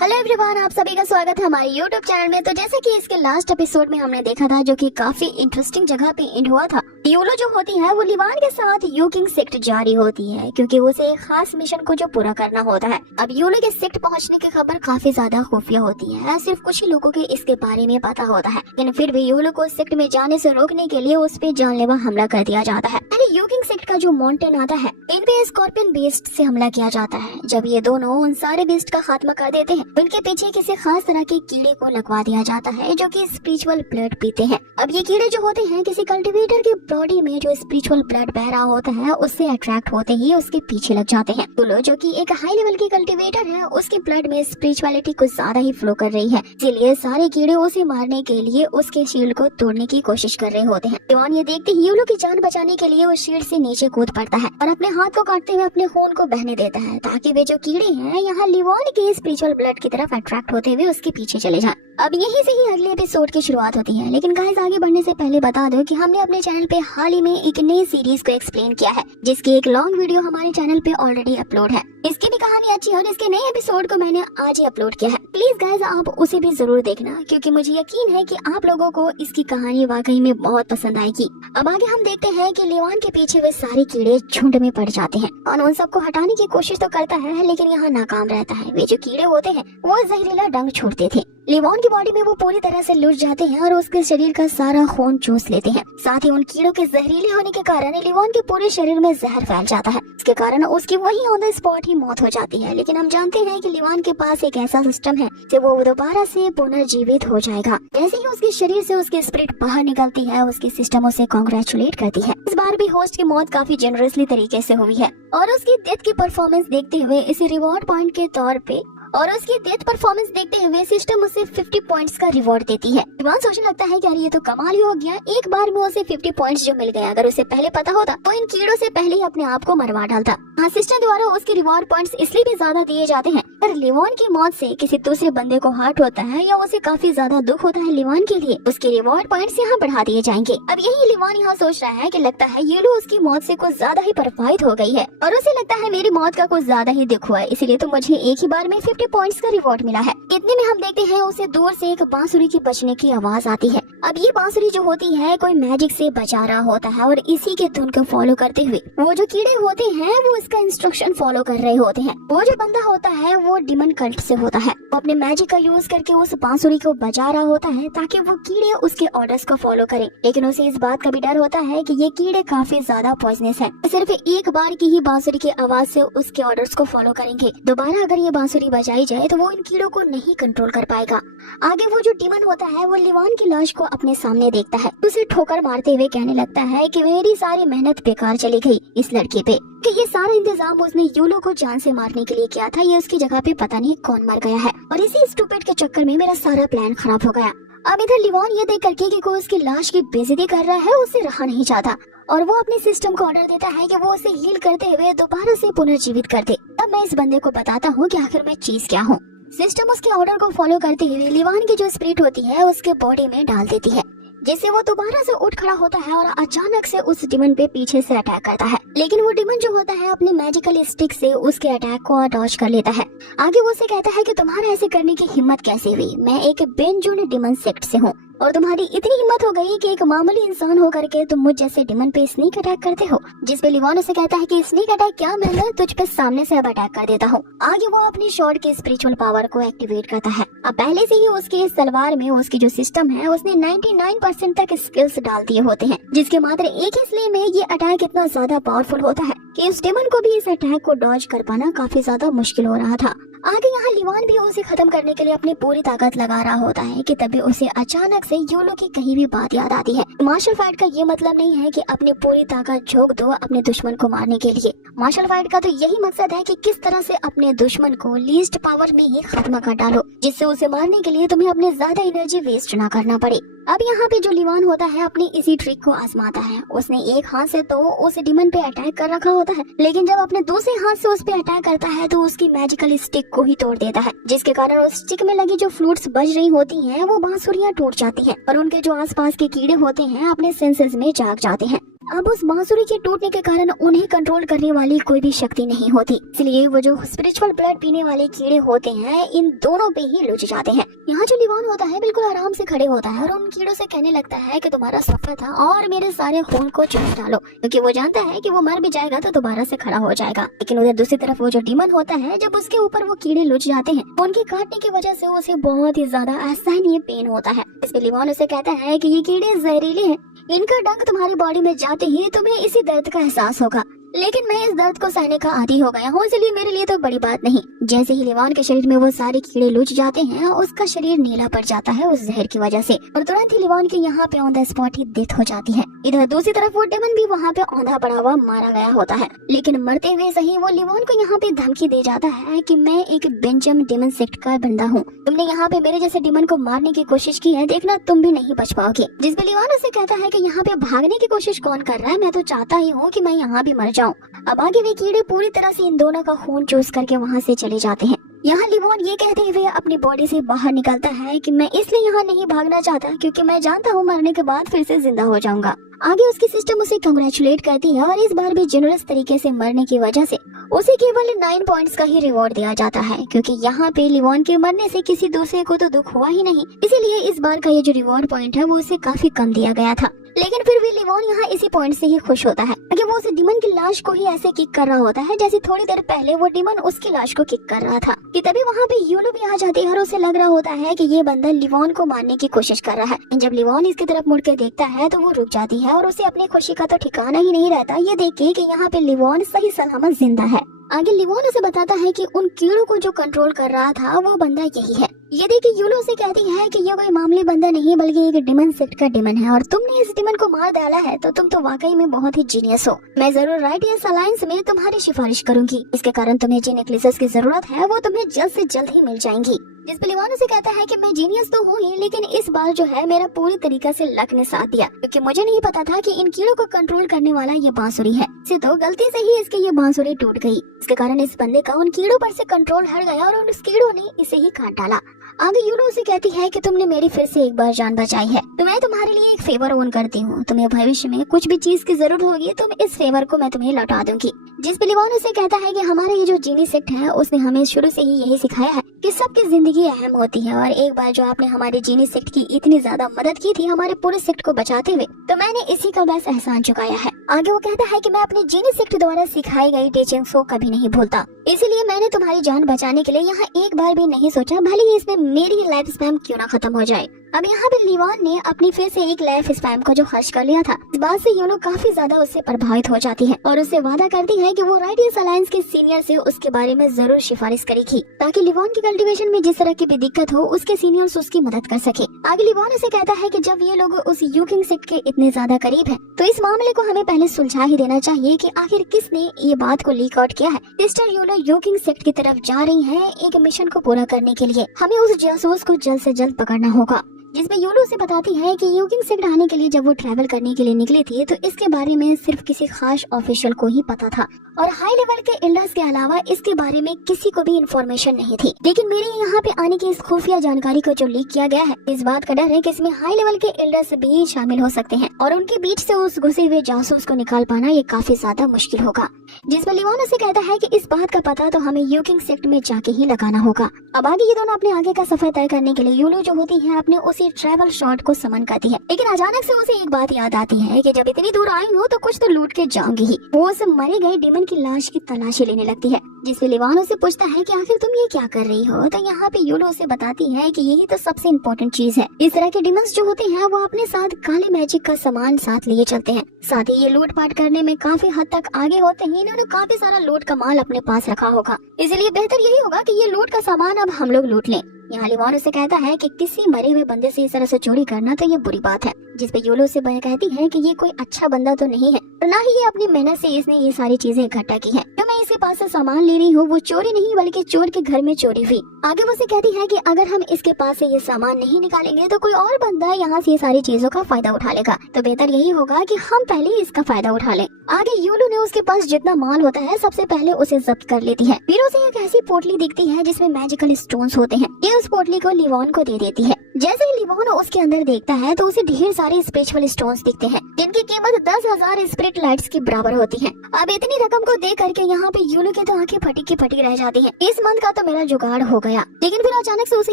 Hello everyone, आप सभी का स्वागत है हमारे यूट्यूब चैनल में। तो जैसे कि इसके लास्ट एपिसोड में हमने देखा था, जो कि काफी इंटरेस्टिंग जगह पे एंड हुआ था। यूलो जो होती है वो लिवान के साथ यूकिंग सेक्ट जा रही होती है, क्योंकि उसे एक खास मिशन को जो पूरा करना होता है। अब यूलो के सेक्ट पहुंचने की खबर काफी ज्यादा खुफिया होती है, सिर्फ कुछ ही लोगों के इसके बारे में पता होता है। लेकिन फिर भी यूलो को सेक्ट में जाने से रोकने के लिए उस पे जानलेवा हमला कर दिया जाता है। पहले यूकिंग सेक्ट का जो माउंटेन आता है, इन पे स्कॉर्पियन बीस्ट से हमला किया जाता है। जब ये दोनों उन सारे बीस्ट का खात्मा कर देते हैं, उनके पीछे किसी खास तरह के कीड़े को लगवा दिया जाता है, जो कि स्पिरिचुअल ब्लड पीते हैं। अब ये कीड़े जो होते हैं, किसी कल्टीवेटर के बॉडी में जो स्पिरिचुअल ब्लड बह रहा होता है, उससे अट्रैक्ट होते ही उसके पीछे लग जाते हैं। यूलो जो कि एक हाई लेवल की कल्टीवेटर है, उसके ब्लड में स्पिरिचुअलिटी कुछ ज्यादा ही फ्लो कर रही है, इसीलिए सारे कीड़े उसे मारने के लिए उसके शील्ड को तोड़ने की कोशिश कर रहे होते हैं। लिवान ये देखते ही यूलो की जान बचाने के लिए उस शील्ड से नीचे कूद पड़ता है और अपने हाथ को काटते हुए अपने खून को बहने देता है, ताकि वे जो कीड़े हैं यहाँ लिवान के स्पिरिचुअल ब्लड की तरफ अट्रैक्ट होते हुए उसके पीछे चले जाएं। अब यहीं से ही अगले एपिसोड की शुरुआत होती है। लेकिन गाइस, आगे बढ़ने से पहले बता दो कि हमने अपने चैनल पे हाल ही में एक नई सीरीज को एक्सप्लेन किया है, जिसकी एक लॉन्ग वीडियो हमारे चैनल पे ऑलरेडी अपलोड है। इसकी भी कहानी अच्छी है और इसके नए एपिसोड को मैंने आज ही अपलोड किया है। प्लीज गाइस, आप उसे भी जरूर देखना, क्योंकि मुझे यकीन है कि आप लोगों को इसकी कहानी वाकई में बहुत पसंद आएगी। अब आगे हम देखते हैं कि लिवान के पीछे वे सारे कीड़े झुंड में पड़ जाते हैं और उन सबको हटाने की कोशिश तो करता है, लेकिन यहाँ नाकाम रहता है। वे जो कीड़े होते हैं वो जहरीला डंक छोड़ते थे। लिवान की बॉडी में वो पूरी तरह से लुट जाते हैं और उसके शरीर का सारा खून चूस लेते हैं। साथ ही उन कीड़ों के जहरीले होने के कारण लिवान के पूरे शरीर में जहर फैल जाता है, इसके कारण उसकी वही ऑन द स्पॉट ही मौत हो जाती है। लेकिन हम जानते हैं कि लिवान के पास एक ऐसा सिस्टम है कि वो दोबारा से पुनर्जीवित हो जाएगा। जैसे ही उसके शरीर से उसकी स्पिरिट बाहर निकलती है, उसके सिस्टम उसे कांग्रेचुलेट करती है। इस बार भी होस्ट की मौत काफी जेनरसली तरीके से हुई है और उसकी डेथ की परफॉर्मेंस देखते हुए इसे रिवॉर्ड पॉइंट के तौर पे देखते हुए सिस्टम उसे 50 पॉइंट्स का रिवॉर्ड देती है। लिवान सोचने लगता है कि यार ये तो कमाल ही हो गया, एक बार में उसे 50 पॉइंट्स जो मिल गए। अगर उसे पहले पता होता तो इन कीड़ों से पहले ही अपने आप को मरवा डालता। सिस्टम द्वारा उसके रिवॉर्ड पॉइंट्स इसलिए भी ज्यादा दिए जाते हैं, पर लिवान की मौत से किसी दूसरे बंदे को हर्ट होता है या उसे काफी ज्यादा दुख होता है लिवान के लिए, उसके रिवॉर्ड पॉइंट्स यहाँ बढ़ा दिए जाएंगे। अब यही लिवान यहाँ सोच रहा है कि लगता है यूलो उसकी मौत से कुछ ज्यादा ही प्रभावित हो गई है और उसे लगता है मेरी मौत का कुछ ज्यादा ही दुख हुआ है, इसलिए तो मुझे एक ही बार में 50 पॉइंट्स का रिवॉर्ड मिला है। इतने में हम देखते हैं उसे दूर से एक बांसुरी की बजने की आवाज आती है। अब ये बांसुरी जो होती है कोई मैजिक से बजा रहा होता है और इसी के धुन को फॉलो करते हुए वो जो कीड़े होते हैं वो इसका इंस्ट्रक्शन फॉलो कर रहे होते हैं। वो जो बंदा होता है वो डिमन कल्ट से होता है, वो अपने मैजिक का यूज करके उस बांसुरी को बजा रहा होता है ताकि वो कीड़े उसके ऑर्डर्स को फॉलो करें। लेकिन उसे इस बात का भी डर होता है कि ये कीड़े काफी ज्यादा पॉइजनस है, सिर्फ एक बार की ही बांसुरी की आवाज से उसके ऑर्डर्स को फॉलो करेंगे। दोबारा अगर ये बांसुरी बजाई जाए तो वो इन कीड़ों को नहीं कंट्रोल कर पाएगा। आगे वो जो डिमन होता है वो लिवान की लाश को अपने सामने देखता है, उसे ठोकर मारते हुए कहने लगता है कि मेरी सारी मेहनत बेकार चली गई इस लड़के पे, कि ये सारा इंतजाम उसने यूलो को जान से मारने के लिए किया था। ये उसकी जगह पे पता नहीं कौन मर गया है और इसी स्टूपिड के चक्कर में मेरा सारा प्लान खराब हो गया। अब इधर लिवान ये देख करके कि कोई उसकी लाश की बेइज्जती कर रहा है, उससे रहा नहीं जाता और वो अपने सिस्टम को ऑर्डर देता है कि वो उसे हील करते हुए दोबारा से पुनर्जीवित कर दे। अब मैं इस बंदे को बताता हूँ कि आखिर मैं चीज क्या हूँ। सिस्टम उसके ऑर्डर को फॉलो करते हुए लिवान की जो स्पिरिट होती है उसके बॉडी में डाल देती है, जिससे वो दोबारा से उठ खड़ा होता है और अचानक से उस डिमन पे पीछे से अटैक करता है। लेकिन वो डिमन जो होता है अपने मैजिकल स्टिक से उसके अटैक को डॉज कर लेता है। आगे वो उसे कहता है कि तुम्हारा ऐसे करने की हिम्मत कैसे हुई, मैं एक बेनजून डिमन सेक्ट से हूँ और तुम्हारी इतनी हिम्मत हो गई कि एक मामूली इंसान होकर के तुम मुझ जैसे डिमन पे स्नीक अटैक करते हो। जिस पे लिवान उसे कहता है कि स्नीक अटैक क्या, मैं तुझ पे सामने से अब अटैक कर देता हूँ। आगे वो अपनी शॉर्ट के स्पिरिचुअल पावर को एक्टिवेट करता है। अब पहले से ही उसके इस तलवार में उसकी जो सिस्टम है उसने 99% तक स्किल्स डाल दिए होते हैं, जिसके मात्र एक ही स्ले में ये अटैक इतना ज्यादा पावरफुल होता है कि उस डिमन को भी इस अटैक को डॉज कर पाना काफी ज्यादा मुश्किल हो रहा था। आगे यहाँ लिवान भी उसे खत्म करने के लिए अपनी पूरी ताकत लगा रहा होता है कि तभी उसे अचानक से यूलो की कही भी बात याद आती है। मार्शल फाइट का ये मतलब नहीं है कि अपनी पूरी ताकत झोंक दो अपने दुश्मन को मारने के लिए। मार्शल फाइट का तो यही मकसद है कि किस तरह से अपने दुश्मन को लीस्ट पावर में ही खत्म कर डालो, जिससे उसे मारने के लिए तुम्हें अपने ज्यादा एनर्जी वेस्ट ना करना पड़े। अब यहाँ पे जो लिवान होता है अपनी इसी ट्रिक को आजमाता है। उसने एक हाथ से तो उस डिमन पे अटैक कर रखा होता है, लेकिन जब अपने दूसरे हाथ से उस पे अटैक करता है तो उसकी मैजिकल स्टिक को ही तोड़ देता है, जिसके कारण उस स्टिक में लगी जो फ्लूट्स बज रही होती हैं वो बांसुरियां टूट जाती हैं और उनके जो आसपास के कीड़े होते हैं अपने सेंसेस में जाग जाते हैं। अब उस बांसुरी के टूटने के कारण उन्हें कंट्रोल करने वाली कोई भी शक्ति नहीं होती, इसलिए वो जो स्पिरिचुअल ब्लड पीने वाले कीड़े होते हैं इन दोनों पे ही लुझ जाते हैं। यहाँ जो लिवान होता है बिल्कुल आराम से खड़े होता है और उन कीड़ों से कहने लगता है कि तुम्हारा सफर था और मेरे सारे खून को चूस डालो, क्योंकि वो जानता है कि वो मर भी जाएगा तो दोबारा से खड़ा हो जाएगा। लेकिन उधर दूसरी तरफ वो जो डीमन होता है, जब उसके ऊपर वो कीड़े लुझ जाते हैं उनके काटने की वजह से उसे बहुत ही ज्यादा असहनीय पेन होता है। इसमें लिवान उसे कहता है कि ये कीड़े जहरीले हैं, इनका डंक तुम्हारी बॉडी में जाते ही तुम्हें इसी दर्द का एहसास होगा, लेकिन मैं इस दर्द को सहने का आदी हो गया हूँ, इसलिए मेरे लिए तो बड़ी बात नहीं। जैसे ही लिवान के शरीर में वो सारे कीड़े लुझ जाते हैं उसका शरीर नीला पड़ जाता है उस जहर की वजह से, और तुरंत ही लिवान के यहाँ पे on the spot he death हो जाती है। इधर दूसरी तरफ वो डेमन भी वहाँ पे औंधा पड़ा हुआ मारा गया होता है, लेकिन मरते हुए सही वो लिवान को यहाँ पे धमकी दे जाता है कि मैं एक बेंजम डेमन सेक्ट का बंदा हूँ, तुमने यहाँ पे मेरे जैसे डेमन को मारने की कोशिश की है, देखना तुम भी नहीं बच पाओगे। जिस पे लिवान उसे कहता है कि यहाँ पे भागने की कोशिश कौन कर रहा है, मैं तो चाहता ही हूँ कि मैं यहाँ भी मर जाऊँ। अब आगे वे कीड़े पूरी तरह से इन दोनों का खून चूस करके वहाँ से चले जाते हैं। यहाँ लिवान ये कहते हुए अपनी बॉडी से बाहर निकलता है कि मैं इसलिए यहाँ नहीं भागना चाहता क्योंकि मैं जानता हूँ मरने के बाद फिर से जिंदा हो जाऊंगा। आगे उसकी सिस्टम उसे कंग्रेचुलेट करती है और इस बार भी जेनरस तरीके से मरने की वजह से उसे केवल 9 पॉइंट्स का ही रिवॉर्ड दिया जाता है, क्योंकि यहाँ पे लिवान के मरने से किसी दूसरे को तो दुख हुआ ही नहीं, इसीलिए इस बार का ये जो रिवॉर्ड पॉइंट है वो उसे काफी कम दिया गया था। लेकिन फिर भी लिवान यहाँ इसी पॉइंट से ही खुश होता है कि वो उस डिमन की लाश को ही ऐसे किक कर रहा होता है जैसे थोड़ी देर पहले वो डिमन उसकी लाश को किक कर रहा था, कि तभी वहाँ पे यूलो भी आ जाती है और उसे लग रहा होता है कि ये बंदा लिवान को मारने की कोशिश कर रहा है। जब लिवान इसकी तरफ मुड़ के देखता है तो वो रुक जाती है और उसे अपनी खुशी का तो ठिकाना ही नहीं रहता ये देख के कि यहाँ पे लिवान सही सलामत जिंदा है। आगे लिवान उसे बताता है कि उन कीड़ों को जो कंट्रोल कर रहा था वो बंदा यही है। ये देखी यूलो से कहती है कि ये कोई मामूली बंदा नहीं बल्कि एक डिमन सेक्ट का डिमन है और तुमने इस डिमन को मार डाला है तो तुम तो वाकई में बहुत ही जीनियस हो। मैं जरूर राइटियस अलायंस में तुम्हारी सिफारिश करूंगी, इसके कारण तुम्हें जिन नेकलेसेस की जरूरत है वो तुम्हें जल्द से जल्द ही मिल जाएंगी। जिस पे लिवान उसे कहता है कि मैं जीनियस तो हूँ ही, लेकिन इस बार जो है मेरा पूरी तरीका से लक ने साथ दिया, क्योंकि मुझे नहीं पता था कि इन कीड़ों को कंट्रोल करने वाला ये बांसुरी है। इसे तो गलती से ही इसके ये बांसुरी टूट गई, इसके कारण इस बंदे का उन कीड़ों पर से कंट्रोल हट गया और उन कीड़ों ने इसे ही काट डाला। आगे यूनो उसे कहती है कि तुमने मेरी फिर से एक बार जान बचाई है, तो मैं तुम्हारे लिए एक फेवर ओन करती हूँ, तुम्हें भविष्य में कुछ भी चीज की जरूरत होगी तो इस फेवर को मैं तुम्हें लौटा दूंगी। जिस पे लिवान उसे कहता है कि हमारे ये जो जीनी सेक्ट है उसने हमें शुरू से ही यही सिखाया है कि सबकी जिंदगी अहम होती है, और एक बार जो आपने हमारे जीनी सेक्ट की इतनी ज्यादा मदद की थी हमारे पूरे सेक्ट को बचाते हुए, तो मैंने इसी का बस एहसान चुकाया है। आगे वो कहता है कि मैं अपने जीनी सेक्ट द्वारा सिखाई गई टीचिंग्स को कभी नहीं भूलता, इसीलिए मैंने तुम्हारी जान बचाने के लिए यहाँ एक बार भी नहीं सोचा भले ही इसमें मेरी लाइफ स्पैन क्यों ना खत्म हो जाए। अब यहाँ पे लिवान ने अपनी फिर से एक लाइफ स्पैन को जो खर्च कर लिया था, इस बात से यूनो काफी ज्यादा उससे प्रभावित हो जाती है और उससे वादा करती है कि वो राइटियस अलायंस के सीनियर से उसके बारे में जरूर सिफारिश करेगी, ताकि लिवान की कल्टीवेशन में जिस तरह की भी दिक्कत हो उसके सीनियर्स उसकी मदद कर सके। आगे लिवान उसे कहता है कि जब ये लोग उस यूकिंग सेक्ट के इतने ज्यादा करीब है तो इस मामले को हमें पहले सुलझा ही देना चाहिए कि आखिर किसने ये बात को लीक आउट किया है। सिस्टर यूलो यूकिंग सेक्ट की तरफ जा रही है एक मिशन को पूरा करने के लिए, हमें उस जासूस को जल्द से जल्द पकड़ना होगा। जिसमें यूलो से बताती है कि यूकिंग सेक्ट आने के लिए जब वो ट्रैवल करने के लिए निकले थे तो इसके बारे में सिर्फ किसी खास ऑफिशियल को ही पता था और हाई लेवल के एल्डर्स के अलावा इसके बारे में किसी को भी इंफॉर्मेशन नहीं थी। लेकिन मेरे यहाँ पे आने की इस खुफिया जानकारी को जो लीक किया गया है, इस बात का डर है कि इसमें हाई लेवल के एल्डर्स भी शामिल हो सकते हैं और उनके बीच से उस घुसे हुए जासूस को निकाल पाना ये काफी ज्यादा मुश्किल होगा। जिसमें लिवान उसे कहता है कि इस बात का पता तो हमें यूकिंग सेक्ट में जाके ही लगाना होगा। अब आगे ये दोनों अपने आगे का सफर तय करने के लिए यूलो जो होती है अपने उसी ट्रैवल शॉट को समन करती है, लेकिन अचानक से उसे एक बात याद आती है कि जब इतनी दूर आई हूँ तो कुछ तो लूट के जाऊंगी ही। वो उस मरे गए डिमन की लाश की तलाशी लेने लगती है, जिसमें लिवान उसे पूछता है कि आखिर तुम ये क्या कर रही हो, तो यहाँ पे यूलो उसे बताती है कि यही तो सबसे इम्पोर्टेंट चीज है। इस तरह के डिमंस जो होते हैं वो अपने साथ काले मैजिक का सामान साथ लिए चलते हैं, साथ ही ये लूट पाट करने में काफी हद तक आगे होते हैं। इन्होंने काफी सारा लूट का माल अपने पास रखा होगा, इसलिए बेहतर यही होगा कि ये लूट का सामान अब हम लोग लूट लें। यहाँ लिवान उसे कहता है कि किसी मरे हुए बंदे से इस तरह से चोरी करना तो ये बुरी बात है, जिस पे यूलो से कहती है कि ये कोई अच्छा बंदा तो नहीं है और ना ही ये अपनी मेहनत से इसने ये सारी चीजें इकट्ठा की है। जो मैं इसके पास से सामान ले रही हूँ वो चोरी नहीं बल्कि चोर के घर में चोरी हुई। आगे वो से कहती है कि अगर हम इसके पास से ये सामान नहीं निकालेंगे तो कोई और बंदा यहाँ से ये सारी चीजों का फायदा उठा लेगा, तो बेहतर यही होगा कि हम पहले इसका फायदा उठा लें। आगे यूलो ने उसके पास जितना माल होता है सबसे पहले उसे जब्त कर लेती है। फिर उसे एक ऐसी पोटली दिखती है जिसमें मैजिकल स्टोन्स होते हैं, ये उस पोटली को लिवान को दे देती है। जैसे ही लिवॉन उसके अंदर देखता है तो उसे ढेर सारे स्पिरिचुअल स्टोन्स दिखते हैं जिनकी कीमत 10,000 स्पिरिट लाइट्स के बराबर होती है। अब इतनी रकम को देख करके यहाँ पे यूलो की तो आंखें फटी की फटी रह जाती हैं। इस मंथ का तो मेरा जुगाड़ हो गया। लेकिन फिर अचानक से उसे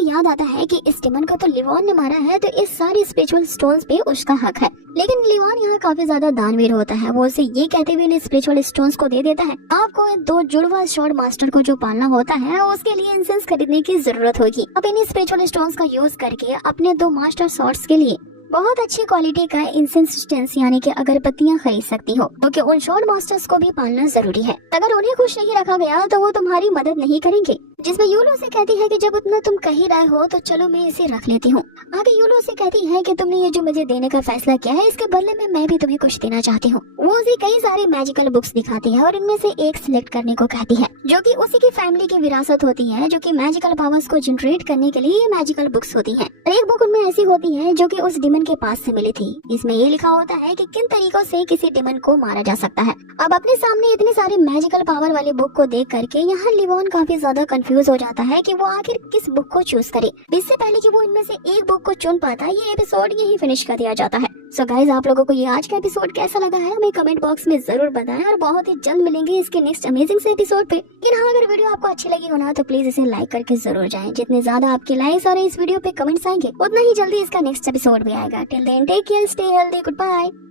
याद आता है कि इस डेमन को तो लिवॉन ने मारा है, तो इस सारी स्पिरिचुअल स्टोन्स पे उसका हक है। लेकिन लिवॉन यहाँ काफी ज्यादा दानवीर होता है। वो उसे ये कहते हुए इन स्पिरिचुअल स्टोन्स को दे देता है, आपको इन 2 जुड़वा शॉर्ड मास्टर को जो पालना होता है उसके लिए इंसेंस खरीदने की जरूरत होगी। अब इन स्पिरिचुअल स्टोन्स का यूज करके अपने 2 मास्टर शॉर्ड्स के लिए बहुत अच्छी क्वालिटी का इंसेंस यानी कि अगरबत्तियां खरीद सकती हो, क्योंकि उन शॉर्ड मास्टर्स को भी पालना जरूरी है। अगर उन्हें खुश नहीं रखा गया तो वो तुम्हारी मदद नहीं करेंगे। जिसमें यूलो से कहती है कि जब उतना तुम कह ही रहे हो तो चलो मैं इसे रख लेती हूँ। आगे यूलो से कहती है कि तुमने ये जो मुझे देने का फैसला किया है इसके बदले में मैं भी तुम्हें कुछ देना चाहती हूँ। वो उसे कई सारी मैजिकल बुक्स दिखाती है और इनमें से एक सिलेक्ट करने को कहती है, जो कि उसी की फैमिली की विरासत होती है, जो कि मैजिकल पावर्स को जनरेट करने के लिए मैजिकल बुक्स होती है। एक बुक उनमें ऐसी होती है जो कि उस डिमन के पास से मिली थी। इसमें ये लिखा होता है कि किन तरीकों से किसी डिमन को मारा जा सकता है। अब अपने सामने इतने सारे मैजिकल पावर वाले बुक को देख करके यहाँ लिवॉन काफी ज्यादा कंफ्यूज हो जाता है कि वो आखिर किस बुक को चूज करे। इससे पहले कि वो इनमें से एक बुक को चुन पाता, ये एपिसोड यही फिनिश कर दिया जाता है। सो गाइज, आप लोगों को ये आज का एपिसोड कैसा लगा है हमें कमेंट बॉक्स में जरूर बताएं और बहुत ही जल्द मिलेंगे इसके नेक्स्ट अमेजिंग से एपिसोड पे। लेकिन हाँ, अगर वीडियो आपको अच्छी लगी हो ना तो प्लीज इसे लाइक करके जरूर जाएं। जितने ज्यादा आपके लाइक्स और इस वीडियो पे कमेंट्स आएंगे उतना ही जल्दी इसका नेक्स्ट एपिसोड भी आएगा। Till then take care, stay healthy, good bye.